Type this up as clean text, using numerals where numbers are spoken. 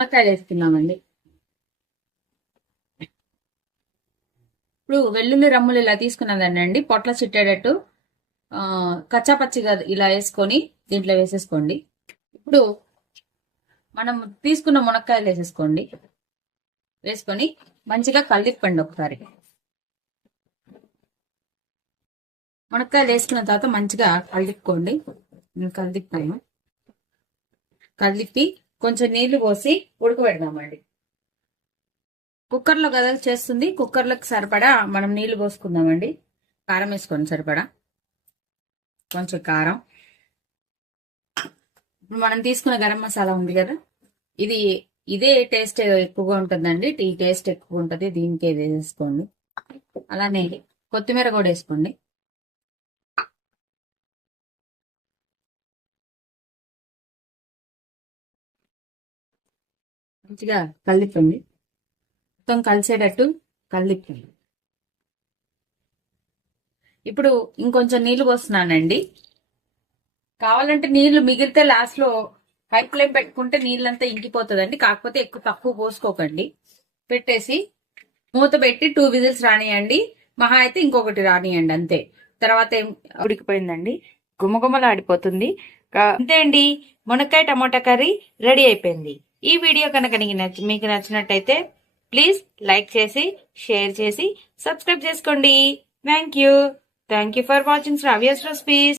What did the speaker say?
మునక్కాయలు వేసుకున్నామండి. ఇప్పుడు వెల్లుల్లి రమ్ములు ఇలా తీసుకున్నదండి అండి, పొట్ల చుట్టేటట్టు కచ్చాపచ్చిగా ఇలా వేసుకొని దీంట్లో వేసేసుకోండి. ఇప్పుడు మనం తీసుకున్న మునక్కాయలు వేసేసుకోండి. వేసుకొని మంచిగా కలిపండి ఒకసారి. మునక్కాయలు వేసుకున్న తర్వాత మంచిగా కలిపుకోండి. కలిపాను. కలిపి కొంచెం నీళ్లు పోసి ఉడకబెడదామండి. కుక్కర్లో కదా చేస్తుంది, కుక్కర్లోకి సరిపడా మనం నీళ్లు పోసుకుందామండి. కారం వేసుకోండి సరిపడా, కొంచెం కారం. ఇప్పుడు మనం తీసుకున్న గరం మసాలా ఉంది కదా, ఇదే టేస్ట్ ఎక్కువగా ఉంటుందండి. ఈ టేస్ట్ ఎక్కువ ఉంటుంది, దీనికి వేసుకోండి. అలానే కొత్తిమీర కూడా వేసుకోండి. మంచిగా కలిపండి, మొత్తం కలిసేటట్టు కలిపండి. ఇప్పుడు ఇంకొంచెం నీళ్లు పోస్తున్నానండి. కావాలంటే నీళ్లు మిగిలితే లాస్ట్ లో హై ఫ్లేమ్ పెట్టుకుంటే నీళ్ళంతా ఇంకిపోతుందండి. కాకపోతే ఎక్కువ తక్కువ పోసుకోకండి. పెట్టేసి మూత పెట్టి 2 విజిల్స్ రానియండి. మహా అయితే ఇంకొకటి రానియండి అంతే. తర్వాత ఉడికిపోయిందండి, గుమగుమలాడిపోతుంది. అంతే అండి, మునక్కాయ టమోటా కర్రీ రెడీ అయిపోయింది. ఈ వీడియో కనుక మీకు నచ్చినట్టయితే ప్లీజ్ లైక్ చేసి, షేర్ చేసి, సబ్స్క్రైబ్ చేసుకోండి. Thank you for watching Sravya's recipes.